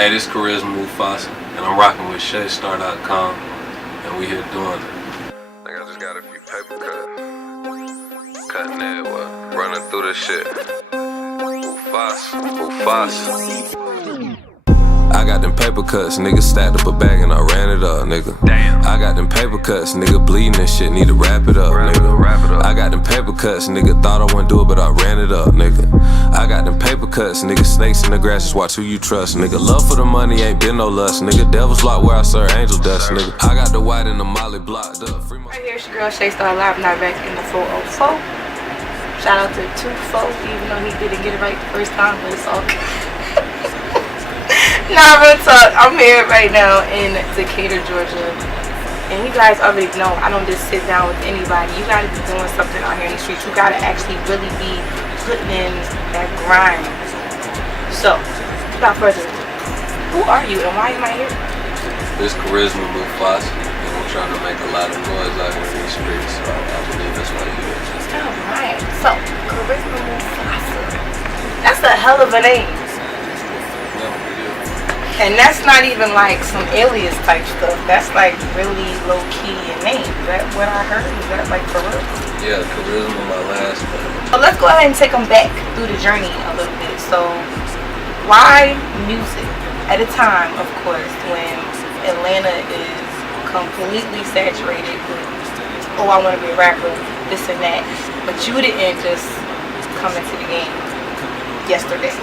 Hey, this is Charisma Mufasa, and I'm rocking with ShayStar.com, and we here doing it. I think I just got a few paper cuts. Cutting it, running through this shit. Mufasa. I got them paper cuts, nigga stacked up a bag and I ran it up, nigga. Damn. I got them paper cuts, nigga bleeding and shit, need to wrap it up, nigga. I got them paper cuts, nigga thought I wouldn't do it, but I ran it up, nigga. I got them paper cuts, nigga snakes in the grass, just watch who you trust, nigga. Love for the money ain't been no lust, nigga. Devil's locked where I serve angel dust, nigga. I got the white and the molly blocked up. Right here, it's your girl Shay Star live, not back in the 404. Shout out to 2-4, even though he didn't get it right the first time, but it's all good. Nah, real talk. I'm here right now in Decatur, Georgia. And you guys already know I don't just sit down with anybody. You gotta be doing something out here in the streets. You gotta actually really be putting in that grind. So, without further ado, who are you and why am I here? This Charisma Mufasa, and I'm trying to make a lot of noise out here in these streets, so I believe that's why you're here. Alright, so Charisma Mufasa. That's a hell of a name. And that's not even like some alias type stuff. That's like really low key and name. Is that what I heard? Is that like for real? Yeah, Charisma, my last name. So let's go ahead and take them back through the journey a little bit. So why music? At a time, of course, when Atlanta is completely saturated with, oh, I want to be a rapper, this and that. But you didn't just come into the game yesterday.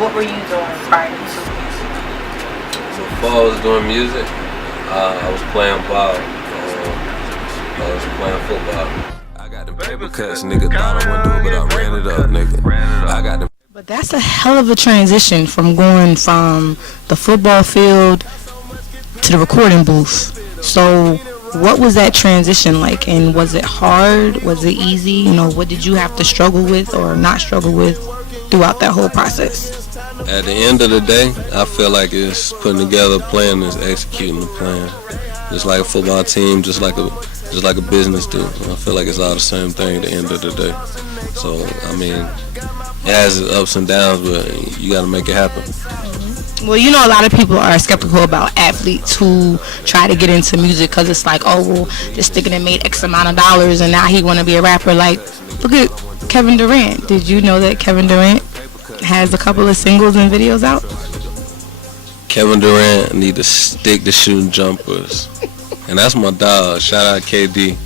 What were you doing prior to? Before I was doing music, I was playing ball. I was playing football. I got them paper cuts, nigga thought I wouldn't do it, but I ran it up, nigga. I got them. But that's a hell of a transition from going from the football field to the recording booth. So what was that transition like, and was it hard? Was it easy? You know, what did you have to struggle with or not struggle with throughout that whole process? At the end of the day, I feel like it's putting together a plan and executing the plan. Just like a football team, just like a business do. I feel like it's all the same thing at the end of the day. So, I mean, it has its ups and downs, but you got to make it happen. Well, you know, a lot of people are skeptical about athletes who try to get into music because it's like, oh, well, this nigga that made X amount of dollars and now he want to be a rapper. Like, look at Kevin Durant. Did you know that Kevin Durant has a couple of singles and videos out? Kevin Durant need to stick to shooting jumpers. And that's my dog. Shout out KD.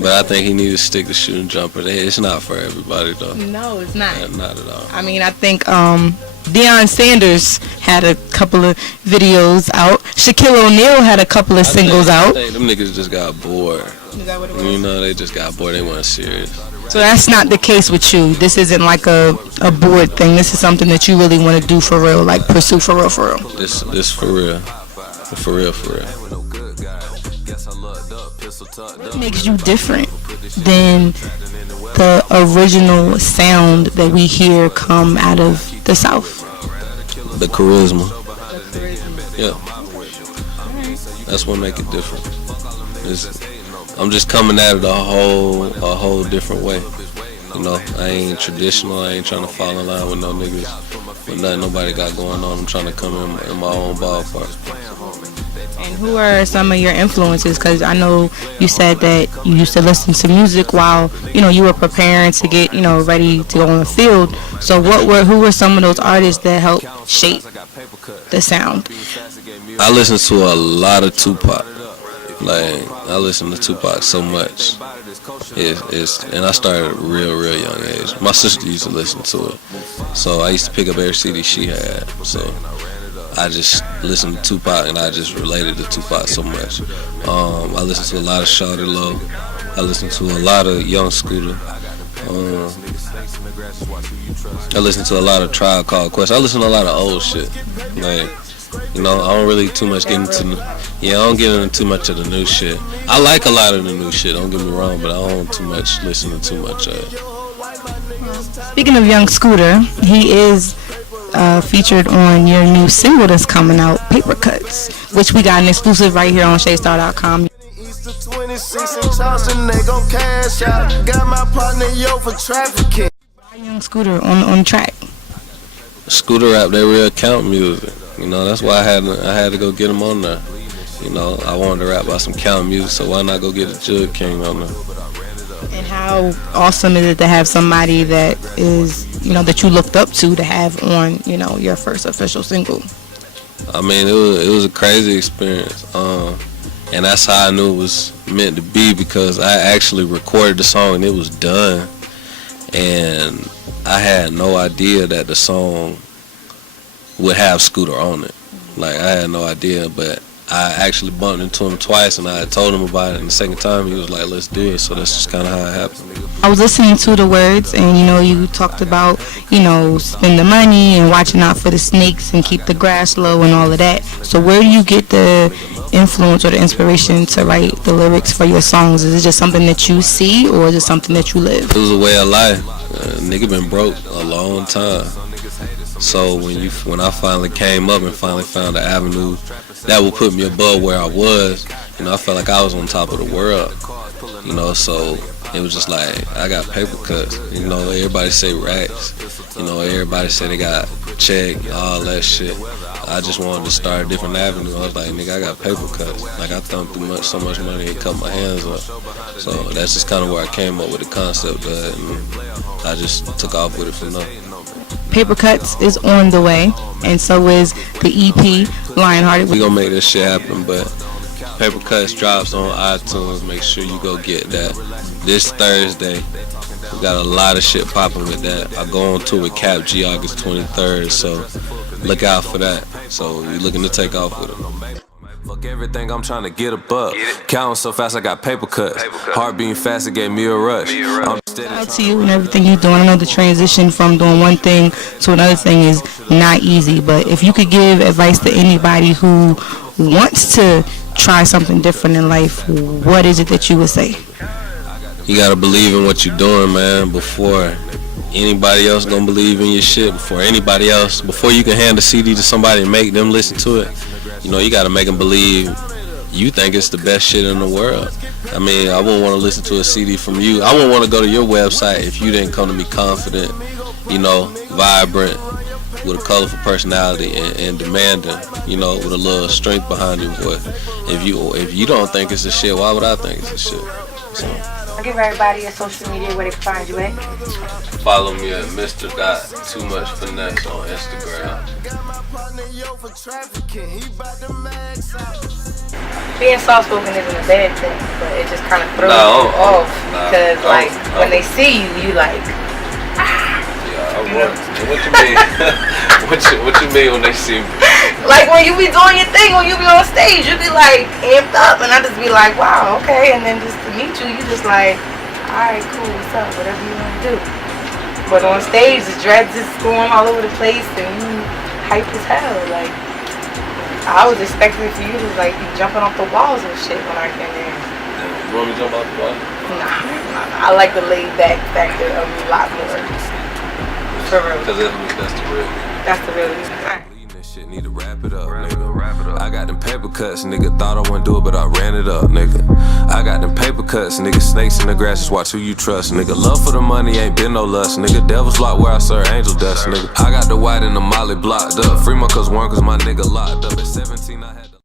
But I think he needs to stick to shooting jumpers. It's not for everybody, though. No, it's not. Yeah, not at all. I mean, I think Deion Sanders had a couple of videos out. Shaquille O'Neal had a couple of singles out. I think them niggas just got bored. Is that what it was? You know, they just got bored. They weren't serious. So that's not the case with you. This isn't like a bored thing. This is something that you really want to do for real, like pursue for real, for real. This for real. For real, for real. What makes you different than the original sound that we hear come out of the South? The charisma. Yeah. That's what make it different. I'm just coming at it a whole different way. You know, I ain't traditional. I ain't trying to fall in line with no niggas. With nothing nobody got going on. I'm trying to come in my own ballpark. And who are some of your influences? Because I know you said that you used to listen to music while, you know, you were preparing to get, you know, ready to go on the field. So who were some of those artists that helped shape the sound? I listen to a lot of Tupac. Like, I listen to Tupac so much. And I started at a real young age. My sister used to listen to it. So I used to pick up every CD she had. So I just listened to Tupac and I just related to Tupac so much. I listened to a lot of Shawty Lo. I listened to a lot of Young Scooter. I listened to a lot of Tribe Called Quest. I listen to a lot of old shit. Like, you know, I don't really too much get into I don't get into too much of the new shit. I like a lot of the new shit, don't get me wrong, but I don't too much listen to too much of it. Speaking of Young Scooter, he is featured on your new single that's coming out, Paper Cuts, which we got an exclusive right here on ShayStar.com. Young Scooter on the track. Scooter rap, they real count music. You know, that's why I had to go get him on there. You know, I wanted to rap about some count music, so why not go get a Jug King on there? And how awesome is it to have somebody that is, you know, that you looked up to have on, you know, your first official single? I mean, it was a crazy experience, and that's how I knew it was meant to be, because I actually recorded the song and it was done, and I had no idea that the song would have Scooter on it. Like, I had no idea, but I actually bumped into him twice, and I told him about it, and the second time he was like, let's do it. So that's just kind of how it happened. I was listening to the words, and you know, you talked about, you know, spend the money and watching out for the snakes and keep the grass low and all of that. So where do you get the influence or the inspiration to write the lyrics for your songs? Is it just something that you see, or is it something that you live? It was a way of life. Nigga been broke a long time. So when I finally came up and finally found an avenue that would put me above where I was, you know, I felt like I was on top of the world. You know, so it was just like, I got paper cuts. You know, everybody say racks. You know, everybody say they got check, all that shit. I just wanted to start a different avenue. I was like, nigga, I got paper cuts. Like, I thumped through so much money and cut my hands up. So that's just kind of where I came up with the concept of it, and I just took off with it from there. Paper Cuts is on the way, and so is the EP, Lionhearted. We gonna make this shit happen, but Paper Cuts drops on iTunes. Make sure you go get that this Thursday. We got a lot of shit popping with that. I go on tour with Kap G August 23rd, so look out for that. So we looking to take off with it. Fuck everything, I'm trying to get a buck. Counting so fast, I got paper cuts. Heart beating fast, it gave me a rush. Shout out to you and everything you're doing. I know the transition from doing one thing to another thing is not easy, but if you could give advice to anybody who wants to try something different in life, what is it that you would say? You gotta believe in what you're doing, man, before anybody else gonna believe in your shit, before you can hand a CD to somebody and make them listen to it. You know, you gotta make them believe you think it's the best shit in the world. I mean, I wouldn't want to listen to a CD from you. I wouldn't want to go to your website if you didn't come to me confident, you know, vibrant, with a colorful personality and demanding, you know, with a little strength behind your voice. If you don't think it's a shit, why would I think it's a shit? So I'll give everybody your social media where they can find you at. Follow me at Mr. Too Much Finesse on Instagram. Being soft-spoken isn't a bad thing, but it just kind of throws you off because, when they see you, you like, Yeah, what you mean? what you mean when they see me? Like when you be doing your thing, when you be on stage, you be like amped up, and I just be like, wow, okay, and then just to meet you, you just like, alright, cool, what's up, whatever you want to do. But on stage, the dreads is going all over the place, and you hype as hell, like. I was expecting for you to like be jumping off the walls and shit when I came in. You want me to jump off the wall? Nah. I like the laid back factor of a lot more. For real. Because that's the real. That's the real reason. Alright. Shit, need to wrap it up, nigga. I got them paper cuts, nigga. Thought I wouldn't do it, but I ran it up, nigga. I got them paper cuts, nigga. Snakes in the grass, just watch who you trust, nigga. Love for the money ain't been no lust, nigga. Devil's locked where I serve angel dust, nigga. I got the white and the molly blocked up. Free my cuz one, cause my nigga locked up. At 17, I had